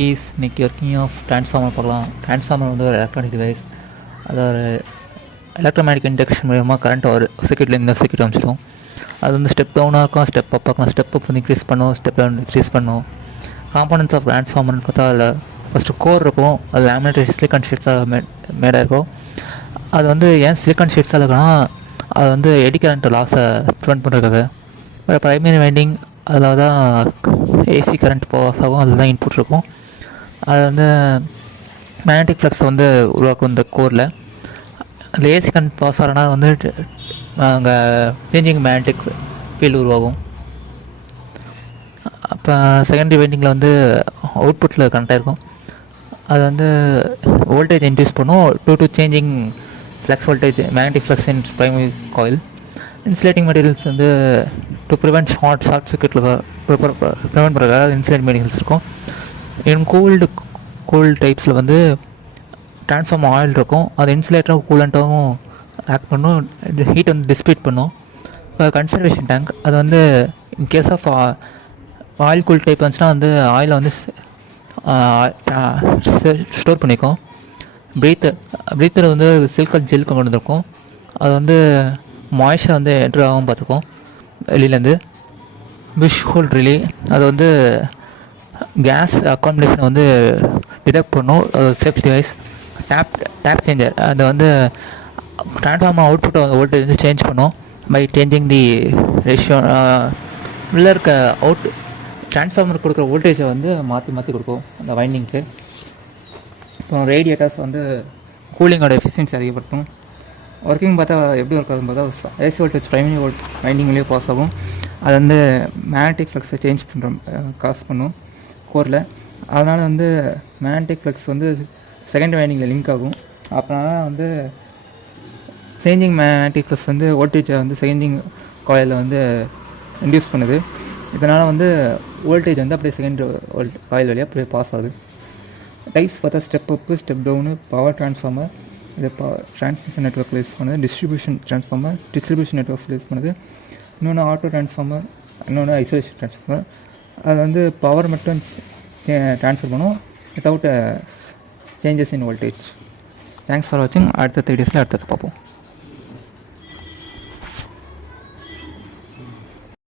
Keys இன்றைக்கி working of transformer பார்க்கலாம். Transformer வந்து ஒரு எலக்ட்ரானிக் டிவைஸ். அது ஒரு எலக்ட்ரோமேட்டிக் இண்டக்ஷன் மூலமாக கரண்ட் ஒரு சர்க்யூட்லேருந்து இந்த சர்க்யூட் அமைச்சிடும். அது வந்து ஸ்டெப் டவுனாக இருக்கும், ஸ்டெப் அப் ஆக்கலாம். ஸ்டெப் அப் வந்து இன்க்ரீஸ் பண்ணும், ஸ்டெப் டவுன் டிக்ரீஸ் பண்ணும். காம்பனன்ட்ஸ் ஆஃப் ட்ரான்ஸ்ஃபார்மர்னு பார்த்தா அதில் ஃபஸ்ட்டு கோர் இருக்கும். அது லேமினேட்டட் சிலிக்கான் ஷீட்ஸாக மேடாக இருக்கும். அது வந்து ஏன் சிலிக்கான் ஷீட்ஸாக இருக்குன்னா அது வந்து எடி கரண்ட் லாஸை ப்ரிவெண்ட் பண்ணுறது. ப்ரைமரி வைண்டிங் அதில் தான் ஏசி கரண்ட் பாஸ் ஆகும், அதில் தான் இன்புட் இருக்கும். அது வந்து மேக்னெட்டிக் ஃப்ளக்ஸ் வந்து உருவாக்கும் இந்த கோரில். அந்த ஏசி கரண்ட் பாஸ் ஆகிறனா வந்து அங்கே சேஞ்சிங் மேக்னெட்டிக் ஃபீல்டு உருவாகும். அப்போ செகண்டரி வைண்டிங்கில் வந்து அவுட்புட்டில் கனெக்ட் ஆகிருக்கும். அது வந்து வோல்டேஜ் இன்க்ரீஸ் பண்ணும் to changing flux voltage magnetic flux in primary coil. Insulating materials வந்து டு ப்ரிவெண்ட் ஷார்ட் சர்க்யூட்டில் ப்ரிவெண்ட் பண்ணுறதுக்காக இன்சுலேட்டிங் மெட்டீரியல்ஸ் இருக்கும். இன்னும் கூல் டைப்ஸில் வந்து ட்ரான்ஸ்ஃபார்மர் ஆயில் இருக்கும். அது இன்சுலேட்டரும் கூலண்ட்டாகவும் ஆக்ட் பண்ணும், ஹீட் வந்து டிஸ்பீட் பண்ணும். இப்போ கன்சர்வேஷன் டேங்க் அது வந்து in case of oil cool type வந்துச்சுன்னா வந்து ஆயிலை வந்து ஸ்டோர் பண்ணிக்கும். ப்ரீத்தர் வந்து சில்கல் ஜெல் கொண்டு வந்திருக்கும். அது வந்து மாய்ஸ்சர் வந்து என்ட்ரு ஆகும் பார்த்துக்கும் வெளியிலேருந்து. புஷ் ஹோல் ரிலே அது வந்து கேஸ் அக்காமடேஷனை வந்து டிடெக்ட் பண்ணும். Safety device. டேப் சேஞ்சர் அது வந்து ட்ரான்ஸ்ஃபார்மர் அவுட்புட் வோல்டேஜ் வந்து சேஞ்ச் பண்ணும் பை சேஞ்சிங் தி ரேஷியோ. உள்ளே இருக்க ட்ரான்ஸ்ஃபார்மர் கொடுக்குற வோல்டேஜை வந்து மாற்றி கொடுக்கும் அந்த வைண்டிங்க்கு. அப்புறம் ரேடியேட்டர்ஸ் வந்து கூலிங்கோட எஃபிஷியன்சி அதிகப்படுத்தும். ஒர்க்கிங் பார்த்தா எப்படி ஒர்க் ஆகுதுன்னு பார்த்தா ஏசி வோல்டேஜ் ப்ரைமரி வைண்டிங்லேயே பாஸ் ஆகும். அது வந்து மேக்னெட்டிக் ஃப்ளக்ஸை சேஞ்ச் காஸ் பண்ணும் கோரில். அதனால் வந்து மேக்னெட்டிக் ஃப்ளக்ஸ் வந்து செகண்ட் வைண்டிங்கில் லிங்க் ஆகும். அதனால் வந்து சேஞ்சிங் மேக்னெட்டிக் ஃப்ளக்ஸ் வந்து வோல்டேஜை வந்து சேஞ்சிங் காயிலில் வந்து இன்டியூஸ் பண்ணுது. இதனால் வந்து வோல்டேஜ் வந்து அப்படியே செகண்ட் காயில் வழியாக அப்படியே பாஸ் ஆகுது. டைப்ஸ் பார்த்தா ஸ்டெப் அப்பு, ஸ்டெப் டவுனு, பவர் ட்ரான்ஸ்ஃபார்மர், இது ட்ரான்ஸ்மிஷன் நெட்ஒர்க்கில் யூஸ் பண்ணுது. டிஸ்ட்ரிபியூஷன் நெட்ஒர்க்ஸில் யூஸ் பண்ணுது. இன்னொன்று ஆட்டோ ட்ரான்ஸ்ஃபார்மர், இன்னொன்று ஐசோலேஷன் ட்ரான்ஸ்ஃபார்மர். அது வந்து பவர் மட்டும் ட்ரான்ஸ்ஃபர் பண்ணும் without changes in voltage. Thanks for வாட்சிங். அடுத்த 3 days அடுத்தது பார்ப்போம்.